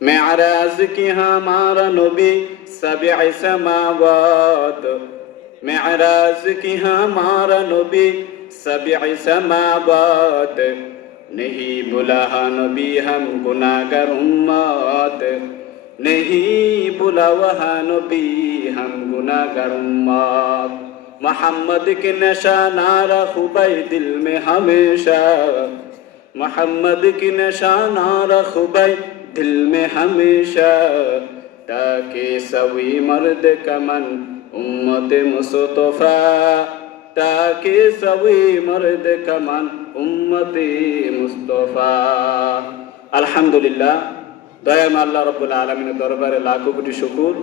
मेअराज की हमारा नबी सबअ समावात, मेअराज की हमारा नबी सबअ समावात, नहीं भुला नबी हम गुनाहगार उम्मत, नहीं भुला वह नबी हम गुनाहगार उम्मत। मोहम्मद के निशाना रखूबे दिल में हमेशा, मोहम्मद की निशाना रखूबे दिल में हमेशा, ताकि सभी मर्द कमन उम्मत मुस्तफा, ताकि सभी मर्द कमन उम्मत मुस्तफा। আলহামদুলিল্লাহ, দয়াম আল্লাহ রব্বুল আলামিনের দরবারে লাখো কোটি শুকর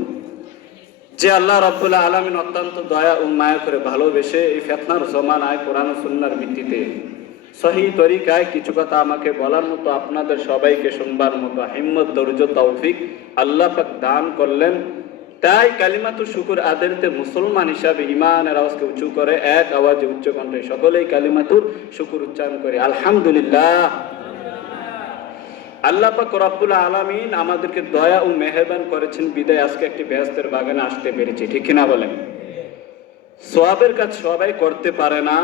যে আল্লাহ রব্বুল আলামিন অত্যন্ত দয়া ও মায়া করে ভালোবেসে এই ফিতনার জমানায় কোরআন ও সুন্নাহর ভিত্তিতে সহি তরিকায় কিছু কথা আমাকে বলার মতো, আপনাদের সবাইকে শুনবার মতো হিম্মত, ধৈর্য, তৌফিক আল্লাহ পাক দান করলেন। তাই কালিমাতু শুকর আদায়তে মুসলমান হিসাবে ঈমানের আওয়াজকে উঁচু করে এক আওয়াজে উচ্চ কণ্ঠে সকলেই কালিমাতুর শুকর উচ্চারণ করি, আলহামদুলিল্লাহ। আল্লাহ পাক রব্বুল আলামিন আমাদেরকে দয়া ও মেহেরবান করেছেন বিদায় আজকে একটি বেহেশতের বাগানে আসতে পেরেছি, ঠিক কিনা বলেন? সওয়াবের কাজ সবাই করতে পারে না,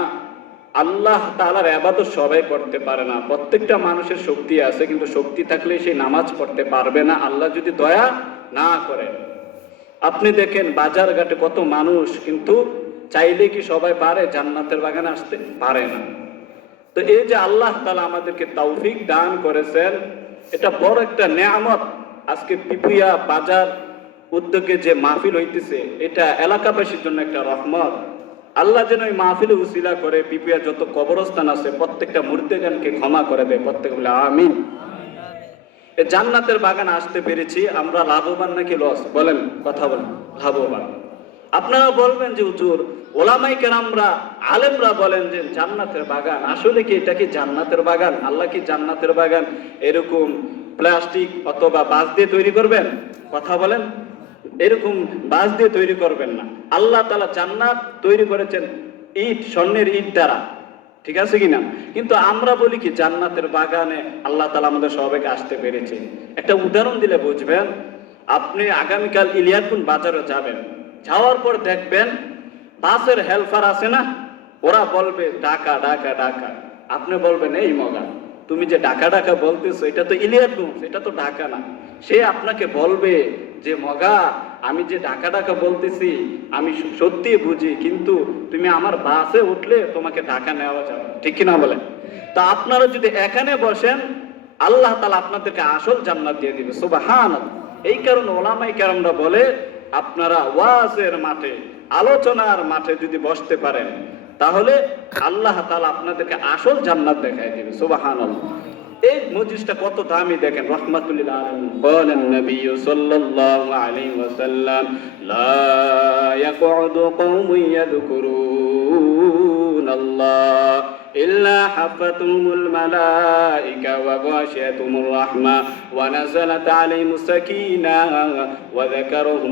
আল্লাহ তাআলার ইবাদত সবাই করতে পারে না। প্রত্যেকটা মানুষের শক্তি আছে, কিন্তু শক্তি থাকলে সেই নামাজ পড়তে পারবে না আল্লাহ যদি দয়া না করে। আপনি দেখেন বাজার ঘাটে কত মানুষ, কিন্তু চাইলে কি সবাই পারে জান্নাতের বাগানে আসতে? পারে না। তো এই যে আল্লাহ তাআলা আমাদেরকে তৌফিক দান করেছেন, এটা বড় একটা নেয়ামত। আজকে পিপুয়া বাজার উদ্যোগে যে মাহফিল হইতেছে, এটা এলাকাবাসীর জন্য একটা রহমত। আল্লাহ যেন এই মাহফিলে উসিলা করে পিপুয়া যত কবরস্থান আছে প্রত্যেকটা মুর্দেগানকে ক্ষমা করে দেয়, প্রত্যেক বলে আমিন। এই জান্নাতের বাগানে আসতে পেরেছি, আমরা লাভবান নাকি লস? বলেন, কথা বলেন। লাভবান। আপনারা বলবেন যে হুজুর, ওলামায়ে কেরামরা, আলেমরা বলেন যে জান্নাতের বাগান, আসলে কি এটা কি জান্নাতের বাগান? আল্লাহ কি জান্নাতের বাগান এরকম প্লাস্টিক অথবা বাঁশ দিয়ে তৈরি করবেন? কথা বলেন, এরকম বাঁশ দিয়ে তৈরি করবেন না। আল্লাহ তাআলা জান্নাত তৈরি করেছেন ইট, স্বর্ণের ইট দ্বারা, ঠিক আছে কিনা? কিন্তু আমরা বলি কি জান্নাতের বাগানে আল্লাহ তাআলা আমাদের সবাইকে আসতে পেরেছে। একটা উদাহরণ দিলে বুঝবেন। আপনি আগামীকাল ইলিয়াটপুর বাজারে যাবেন, যাওয়ার পর দেখবেন বাসের হেল্পার আছে না, ওরা বলবে ঢাকা ঢাকা ঢাকা। আপনি বলবেন এই মগা, তুমি যে ঢাকা ঢাকা বলতেছো এটা তো ইলিয়াটগঞ্জ, এটা তো ঢাকা না। সে আপনাকে বলবে যে মগা, আমি যে ঢাকা ঢাকা বলতেছি আমি সত্যি বুঝি, কিন্তু তুমি আমার বাসে উঠলে তোমাকে ঢাকা নেওয়া যাবে, ঠিক কিনা বলেন? তা আপনারা যদি এখানে বসেন, আল্লাহ তাআলা আপনাদেরকে আসল জান্নাত দিয়ে দিবে, সুবহানাল্লাহ। এই কারণে ওলামায়ে কেরামরা বলে আপনারা ওয়াজের মাঠে, আলোচনার মাঠে যদি বসতে পারেন, তাহলে আল্লাহ তাআলা আপনাদেরকে আসল জান্নাত দেখায় দিবে, সুবহানাল্লাহ। এই মজলিসটা কত দামি দেখেন, রাহমাতুল লিল আলামিন। বলেন নবী সাল্লাল্লাহু আলাইহি ওয়াসাল্লাম, লা ইয়াকউদু কওমুন ইয়াযকুরুনাল্লাহ ইল্লা হাফাতুহুমুল মালাইকা ওয়া গাশিয়াতুহুমুর রাহমা ওয়া নাযালাত আলাইহিmus সাকিনাহ ওয়া যাকারুহুম